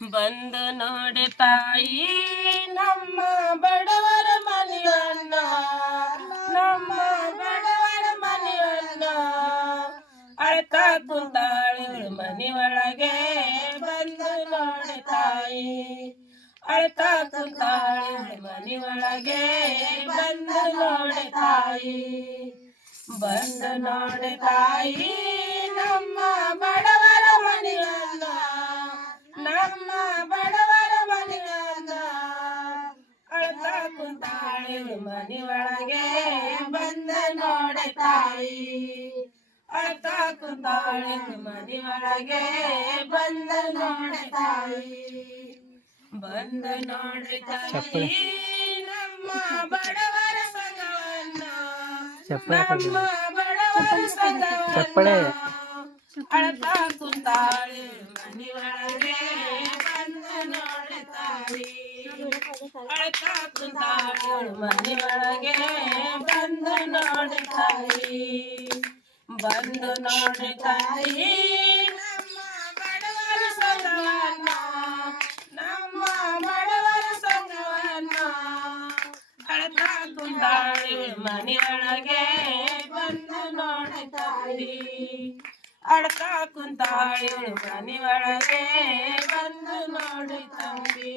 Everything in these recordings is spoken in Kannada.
ಬಂದು ನೋಡಿ ತಾಯಿ, ನಮ್ಮ ಬಡವರ ಮನೆಯನ್ನ ನಮ್ಮ ಬಡವರ ಮನೆಯನ್ನ ಅಳ್ತ ಕುಂತಾಳಿ ಮನೆ ಒಳಗೆ ಬಂದು ನೋಡಿ ತಾಯಿ. ಅಳ್ತ ಕುಂತಾಳಿ ಮನೆ ಒಳಗೆ ಬಂದು ನೋಡಿ ತಾಯಿ. ಬಂದು ನೋಡಿ ತಾಯಿ, ನಮ್ಮ ಬಡವರ ತಾಯಿ ಅಳ್ತ ಕುಂತಾಳಿ ಮನೆ ಒಳಗೆ ಬಂದ ನೋಡಿ ತಾಯಿ ಬಂದ ನೋಡಿ ತಾಯಿ ನಮ್ಮ ಬಡವರ ಸಂಘವನ್ನ ನಮ್ಮ ಬಡವರ ಚಪ್ಪಳೆ. ಸಂಘವನ್ನ ಅಳ್ತಾ ಕುಂತಾಳಿ ಮನಿ ಒಳಗೆ ಬಂದು ನೋಡಿ ತಾಯಿ ಅಳ್ತಾ ಕುಂತಾಳಿ ಮನಿ ಒಳಗೆ ಬಂದು ನೋಡಿ ತಾಯಿ. ಬಂದು ನೋಡಿ ತಾಯಿ ನಮ್ಮ ಬಡವರ ಸಂಘವನ್ನ ನಮ್ಮ ಬಡವರ ಸಂಘವನ್ನ ಅಳ್ತಾ ಕುಂತಾಳಿ ಮನಿ ಒಳಗೆ ಬಂದು ನೋಡಿ ತಾಯಿ. ಅಳ್ತಾ ಕುಂತಾಳಿ ಮನಿ ಒಳಗೆ ಬಂದು ನೋಡಿ ತಂಗಿ.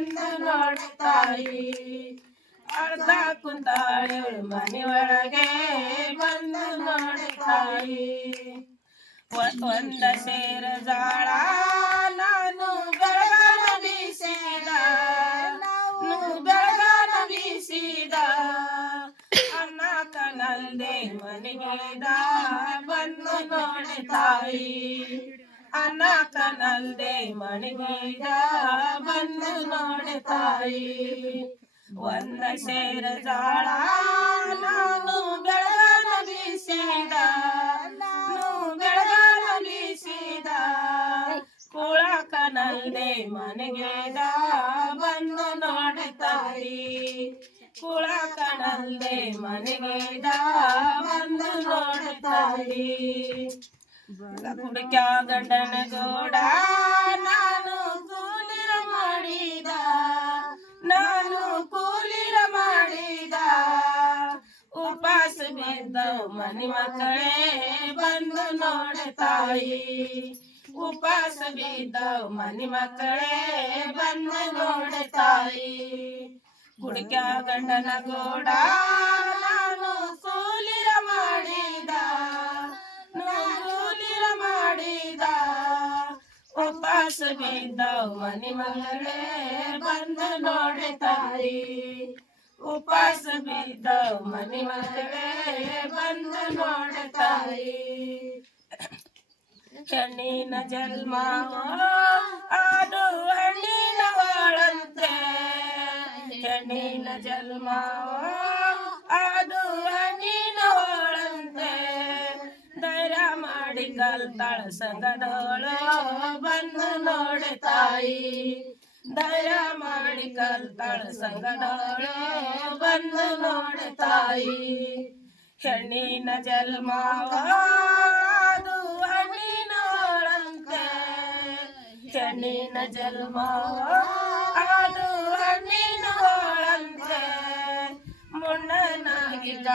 ಬಂದು ನೋಡಿ ಅರ್ಧ ಕುಂತಾಳೆ ಒಳಗೆ ಬಂದು ನೋಡಿ ತಾಯಿ ಒ- ಒಂದ ಸೇರ ಜಾಳ, ನಾನು ಬೆಳಗಾನ ಬೀಸಿದ. ನಾನು ಬೆಳಗಾನ ಬೀಸಿದ. ಅನ್ನ ಕನಲ್ದೆ ಮನೆಗಿದ ಬಂದು ನೋಡಿ ಅನ್ನ ಕನಲ್ದೆ ಮನೆಗಿದ ಬಂದು ನೋಡೆ ತಾಯಿ. ಒಂದ ಸೇರ ಜಾಳ ನಾನು ಬೆಳಗಾನ ಬೀಸಿದ. ನಾನು ಬೆಳಗಾನ ಬೀಸಿದ. ಕೂಳ ಕನಲ್ದೆ ಮನೆಗೆದ ಬಂದು ನೋಡೆ ತಾಯಿ. ಕುಳ ಕನಲ್ದೆ ಮನೆಗೆದ ಬಂದು ನೋಡೆ ಗಂಡನ ಜೋಡ ನಾನು ಕೂಲಿರ ಮಾಡಿದ, ನಾನು ಕೂಲಿರ ಮಾಡಿದ. ಉಪವಾಸ ಬಿದ್ದವು ಮನಿ ಮಕ್ಕಳೇ, ಬಂದು ನೋಡ ತಾಯಿ. ಉಪವಾಸ ಬಿದ್ದವು ಮನಿ ಮಕ್ಕಳೇ, ಬಂದು ನೋಡ ತಾಯಿ. ಕುಡಿಕ ಗಂಡನ ಗೋಡ ನಾನು ಕೂಲಿರ ಬಿದ್ದವು ಮನಿ ಮಗಳೇ ಬಂದು ನೋಡಿ ತಾಯಿ. ಉಪವಾಸ ಬಿದ್ದ ಮನಿ ಮಗಳೇ ಬಂದು ನೋಡಿ ತಾಯಿ. ಹೆಣ್ಣಿನ ಜನ್ಮ ಅದು ಹಣ್ಣಿನ ಬಾಳಂತೆ ಹೆಣ್ಣಿನ ಜನ್ಮ ಧೈರ್ಯ ಮಾಡಿ ಕಲ್ತಾಳ ಸಂಗದೋಳು ಬಂದು ನೋಡಿ ತಾಯಿ. ದಯ ಮಾಡಿ ಕಲ್ತಾಳ ಸಂಗದೋಳು ಬಂದು ನೋಡಿ ತಾಯಿ. ಹೆಣ್ಣಿನ ಜನ್ಮವಾದು ಹಣ್ಣಿನ ಒಳಂತೆ ಹೆಣ್ಣಿನ ಜನ್ಮವಾದು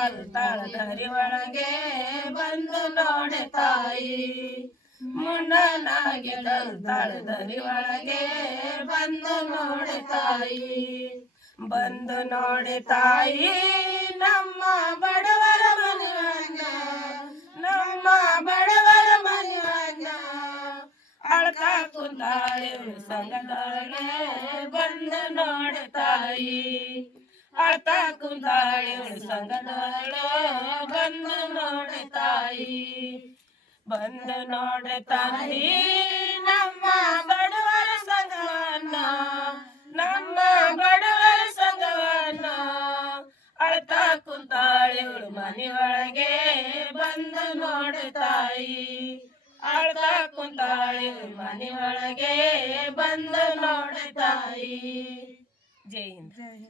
ಕಲ್ತಾಳ ಒಳಗೆ ಬಂದು ನೋಡೆ ತಾಯಿ. ಮುಣ್ಣನಾಗಿ ಕಲ್ತಾಳ ಧರಿ ಒಳಗೆ ಬಂದು ನೋಡೆ ತಾಯಿ. ಬಂದು ನೋಡೆ ತಾಯಿ, ನಮ್ಮ ಬಡವರ ಮನೆಯನ್ನ, ನಮ್ಮ ಬಡವರ ಮನೆಯನ್ನ. ಅಳ್ತಾ ಕುಂತಾಳೆ ಸಂಗದೊಳಗೆ ಬಂದು ನೋಡೆ ತಾಯಿ. ಅಳ್ತಾ ಕುಂತಾಳಿ ಬಂದು ನೋಡ ತಾಯಿ ನಮ್ಮ ಬಡವರ ಸಂಘವನ್ನ, ನಮ್ಮ ಬಡವರ ಸಂಘವನ್ನ. ಅಳ್ತಾ ಕುಂತಾಳಿವಳು ಮನೆಯೊಳಗೆ ಬಂದು ನೋಡ ತಾಯಿ. ಅಳ್ತಾ ಕುಂತಾಳಿವಳು ಮನೆಯೊಳಗೆ ಬಂದು ನೋಡ ತಾಯಿ. ಜೈ ಹಿಂದ್.